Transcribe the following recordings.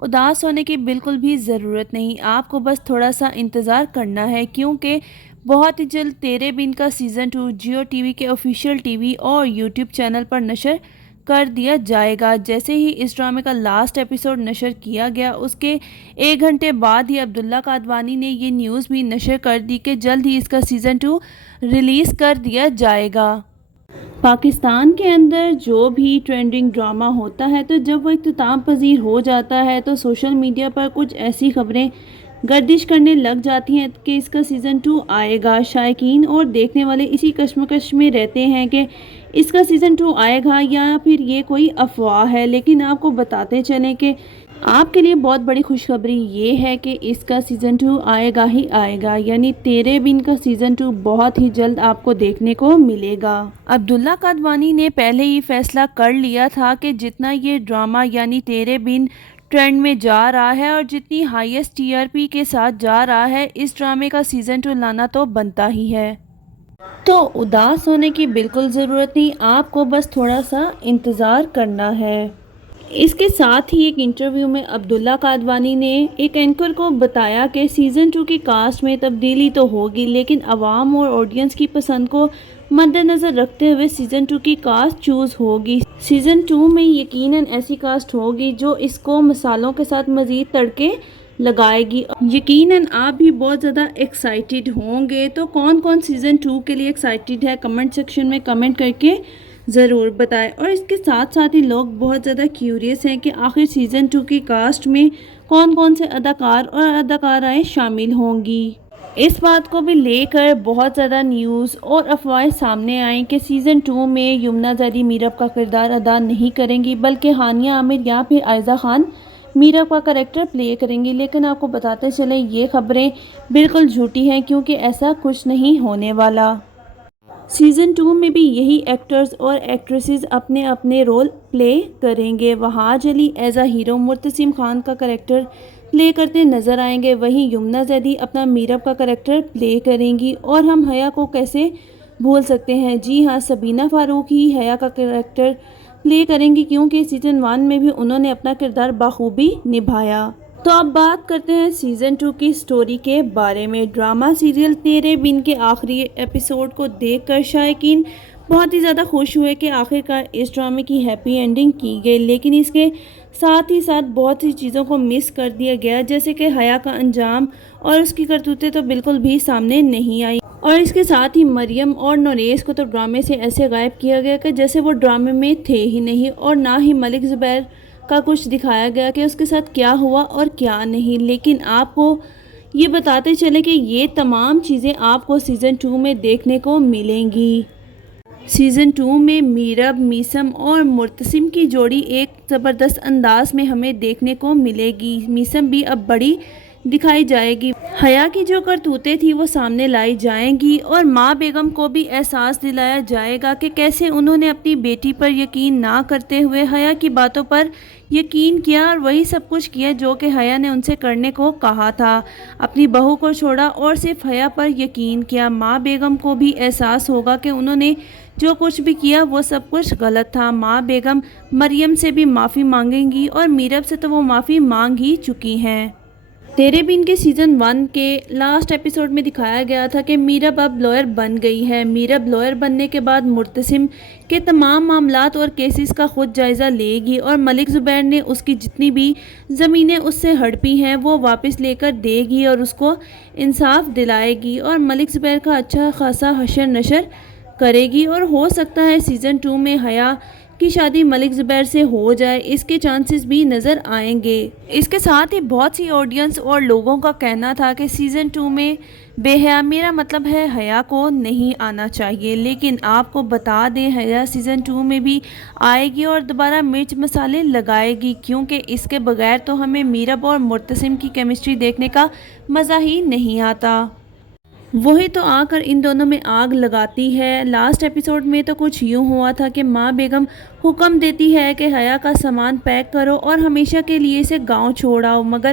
اداس ہونے کی بالکل بھی ضرورت نہیں، آپ کو بس تھوڑا سا انتظار کرنا ہے، کیونکہ بہت ہی جلد تیرے بن کا سیزن 2 جیو ٹی وی کے آفیشیل ٹی وی اور یوٹیوب چینل پر نشر کر دیا جائے گا۔ جیسے ہی اس ڈرامے کا لاسٹ ایپیسوڈ نشر کیا گیا، اس کے 1 گھنٹے بعد ہی عبداللہ قادوانی نے یہ نیوز بھی نشر کر دی کہ جلد ہی اس کا سیزن 2 ریلیز کر دیا جائے گا۔ پاکستان کے اندر جو بھی ٹرینڈنگ ڈرامہ ہوتا ہے تو جب وہ اختتام پذیر ہو جاتا ہے تو سوشل میڈیا پر کچھ ایسی خبریں گردش کرنے لگ جاتی ہیں کہ اس کا سیزن 2 آئے گا۔ شائقین اور دیکھنے والے اسی کشمکش میں رہتے ہیں کہ اس کا سیزن 2 آئے گا یا پھر یہ کوئی افواہ ہے، لیکن آپ کو بتاتے چلیں کہ آپ کے لیے بہت بڑی خوشخبری یہ ہے کہ اس کا سیزن 2 آئے گا ہی آئے گا، یعنی تیرے بن کا سیزن 2 بہت ہی جلد آپ کو دیکھنے کو ملے گا۔ عبداللہ قادوانی نے پہلے ہی فیصلہ کر لیا تھا کہ جتنا یہ ڈرامہ یعنی تیرے بن ٹرینڈ میں جا رہا ہے اور جتنی ہائیسٹ ٹی آر پی کے ساتھ جا رہا ہے، اس ڈرامے کا سیزن 2 لانا تو بنتا ہی ہے۔ تو اداس ہونے کی بالکل ضرورت نہیں، آپ کو بس تھوڑا سا انتظار کرنا ہے۔ اس کے ساتھ ہی ایک انٹرویو میں عبداللہ قادوانی نے ایک اینکر کو بتایا کہ سیزن 2 کی کاسٹ میں تبدیلی تو ہوگی، لیکن عوام اور آڈینس کی پسند کو مد نظر رکھتے ہوئے سیزن 2 کی کاسٹ چوز ہوگی۔ سیزن 2 میں یقیناً ایسی کاسٹ ہوگی جو اس کو مسالوں کے ساتھ مزید تڑکے لگائے گی۔ یقیناً آپ بھی بہت زیادہ ایکسائٹیڈ ہوں گے، تو کون کون سیزن 2 کے لیے ایکسائٹیڈ ہے کمنٹ سیکشن میں کمنٹ کر کے ضرور بتائیں۔ اور اس کے ساتھ ساتھ ہی لوگ بہت زیادہ کیوریس ہیں کہ آخر سیزن 2 کی کاسٹ میں کون کون سے اداکار اور اداکارائیں شامل ہوں گی۔ اس بات کو بھی لے کر بہت زیادہ نیوز اور افواہیں سامنے آئیں کہ سیزن 2 میں یمنا زیدی میرب کا کردار ادا نہیں کریں گی، بلکہ ہانیہ عامر یا پھر عائزہ خان میرب کا کریکٹر پلے کریں گی، لیکن آپ کو بتاتے چلیں یہ خبریں بالکل جھوٹی ہیں، کیونکہ ایسا کچھ نہیں ہونے والا۔ سیزن 2 میں بھی یہی ایکٹرز اور ایکٹریسز اپنے اپنے رول پلے کریں گے۔ وہاج علی ایز اے ہیرو مرتسم خان کا کریکٹر پلے کرتے نظر آئیں گے، وہیں یمنا زیدی اپنا میرب کا کریکٹر پلے کریں گی، اور ہم حیا کو کیسے بھول سکتے ہیں؟ جی ہاں، سبینہ فاروق ہی حیا کا کریکٹر پلے کریں گی، کیونکہ سیزن 1 میں بھی انہوں نے اپنا کردار بخوبی نبھایا۔ تو اب بات کرتے ہیں سیزن 2 کی سٹوری کے بارے میں۔ ڈرامہ سیریل تیرے بن کے آخری ایپیسوڈ کو دیکھ کر شائقین بہت ہی زیادہ خوش ہوئے کہ آخرکار اس ڈرامے کی ہیپی اینڈنگ کی گئی، لیکن اس کے ساتھ ہی ساتھ بہت سی چیزوں کو مس کر دیا گیا، جیسے کہ حیا کا انجام اور اس کی کرتوتیں تو بالکل بھی سامنے نہیں آئی، اور اس کے ساتھ ہی مریم اور نوریز کو تو ڈرامے سے ایسے غائب کیا گیا کہ جیسے وہ ڈرامے میں تھے ہی نہیں، اور نہ ہی ملک زبیر کا کچھ دکھایا گیا کہ اس کے ساتھ کیا ہوا اور کیا نہیں۔ لیکن آپ کو یہ بتاتے چلے کہ یہ تمام چیزیں آپ کو سیزن 2 میں دیکھنے کو ملیں گی۔ سیزن 2 میں میرب، میثم اور مرتسم کی جوڑی ایک زبردست انداز میں ہمیں دیکھنے کو ملے گی۔ میثم بھی اب بڑی دکھائی جائے گی، حیا کی جو کرتوتیں تھی وہ سامنے لائی جائیں گی، اور ماں بیگم کو بھی احساس دلایا جائے گا کہ کیسے انہوں نے اپنی بیٹی پر یقین نہ کرتے ہوئے حیا کی باتوں پر یقین کیا، اور وہی سب کچھ کیا جو کہ حیا نے ان سے کرنے کو کہا تھا۔ اپنی بہو کو چھوڑا اور صرف حیا پر یقین کیا۔ ماں بیگم کو بھی احساس ہوگا کہ انہوں نے جو کچھ بھی کیا وہ سب کچھ غلط تھا۔ ماں بیگم مریم سے بھی معافی مانگیں گی، اور میرب سے تو وہ معافی مانگ ہی چکی ہیں۔ تیرے بن کے سیزن 1 کے لاسٹ ایپیسوڈ میں دکھایا گیا تھا کہ میرب اب لائر بن گئی ہے۔ میرب لائر بننے کے بعد مرتسم کے تمام معاملات اور کیسز کا خود جائزہ لے گی، اور ملک زبیر نے اس کی جتنی بھی زمینیں اس سے ہڑپی ہیں وہ واپس لے کر دے گی اور اس کو انصاف دلائے گی، اور ملک زبیر کا اچھا خاصا حشر نشر کرے گی، اور ہو سکتا ہے سیزن 2 میں حیا کی شادی ملک زبیر سے ہو جائے، اس کے چانسز بھی نظر آئیں گے۔ اس کے ساتھ ہی بہت سی آڈینس اور لوگوں کا کہنا تھا کہ سیزن 2 میں بے حیا، میرا مطلب ہے حیا کو نہیں آنا چاہیے، لیکن آپ کو بتا دیں حیا سیزن 2 میں بھی آئے گی اور دوبارہ مرچ مسالے لگائے گی، کیونکہ اس کے بغیر تو ہمیں میرب اور مرتسم کی کیمسٹری دیکھنے کا مزہ ہی نہیں آتا۔ وہی تو آ کر ان دونوں میں آگ لگاتی ہے۔ لاسٹ ایپیسوڈ میں تو کچھ یوں ہوا تھا کہ ماں بیگم حکم دیتی ہے کہ حیا کا سامان پیک کرو اور ہمیشہ کے لیے اسے گاؤں چھوڑ آؤ، مگر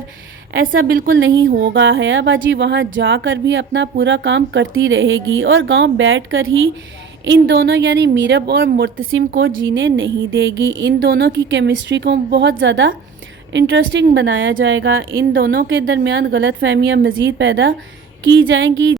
ایسا بالکل نہیں ہوگا۔ حیا باجی وہاں جا کر بھی اپنا پورا کام کرتی رہے گی، اور گاؤں بیٹھ کر ہی ان دونوں یعنی میرب اور مرتسم کو جینے نہیں دے گی۔ ان دونوں کی کیمسٹری کو بہت زیادہ انٹرسٹنگ بنایا جائے گا، ان دونوں کے درمیان غلط فہمیاں مزید پیدا کی جائیں گی۔